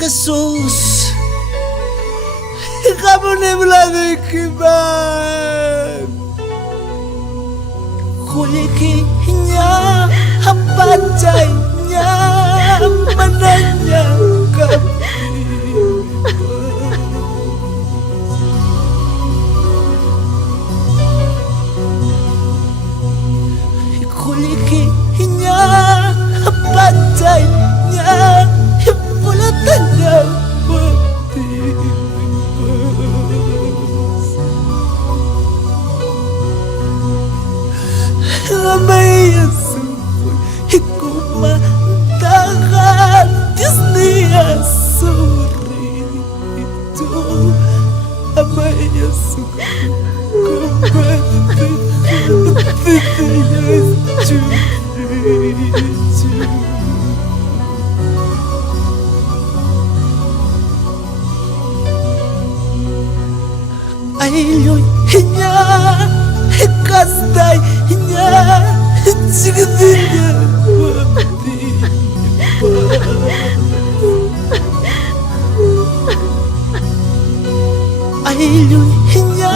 Jesus, kamu ni meladu kibar. Kulikinya, bacanya, mananya kulikinya, bacanya, bulatannya Amay asukoy, ikumantakan Disney asurito Amay asukoy, kumantakan churito Ayloy hinya, hikastay hinya Sigdinya Ayloy hinya,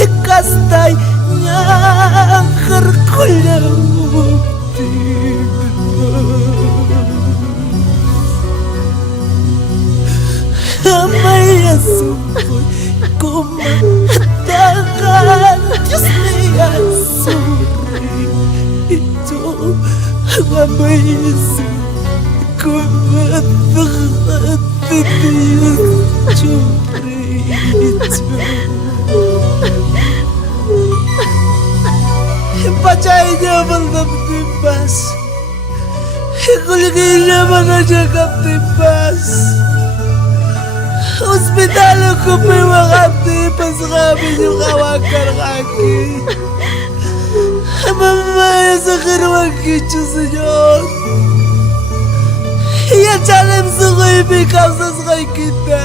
hikastay hinya Karkulaw Amay asukoy, kumantakan Diyos niya surito Amay asukoy, kumantakan Diyos surito Ipacay niya mga timbas Ikuligay niya mga jagap timbas Hospital ko may wakati Pasakami yung kawakan kaki Mamaya sa karuang kitso sa Diyos Iya chalim sa ko ibikaw sa sakay kita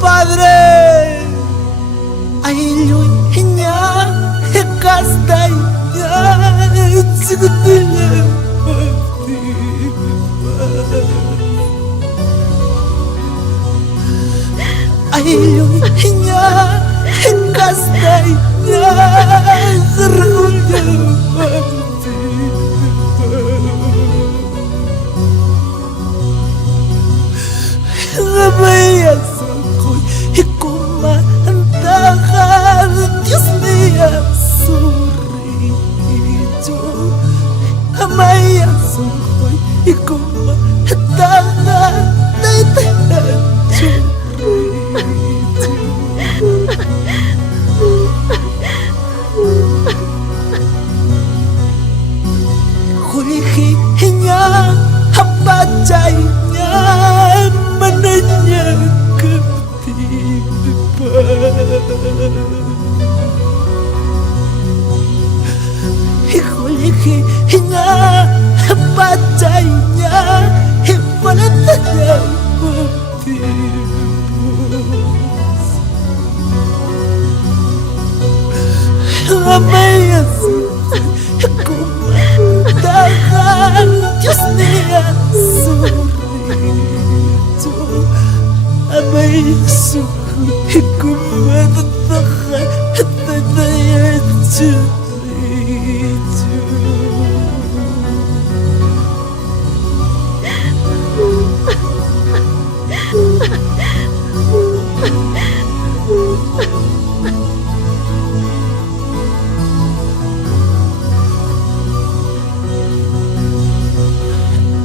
Padre Ayloy niya Hikastay niya Sigutila Ayloy niya, hikastay niya, karunya Amay asakoy, ikumantakan Diyos niya surito Amay asakoy, ikumantakan Daytayan Kulikinya, bacanya, mananya Kulikinya, bacanya, mananya Amay asukoy, kumantakan Diyos niya surito Amay asukoy, kumantakan Daytayan churito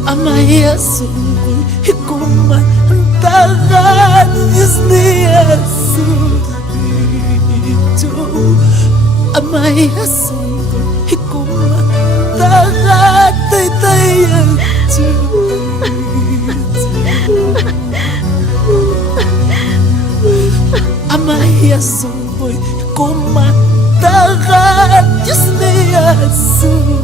Amay asukoy, ikumantakan Diyos niya surito Amay asukoy, ikumantakan Daytayan churito Amay asukoy, ikumantakan Diyos niya surito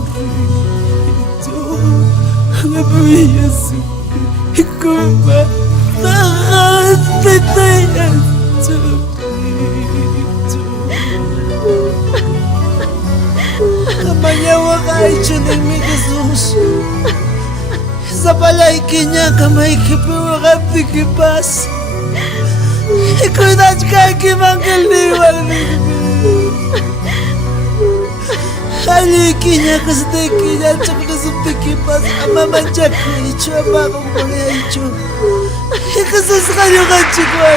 Amay asukoy, ikumantakan Daytayan churito Amay awakay siya ng may Jesus Sapala ikinya kama ikipewa kadhi kibasi. Ikuinachika ikimangaliwa. Hali ikinya kasita ikinya chakuna sumpi kibasi. Ama manjaku icho ama kumangaya icho. Ikasasakanya kachikwa.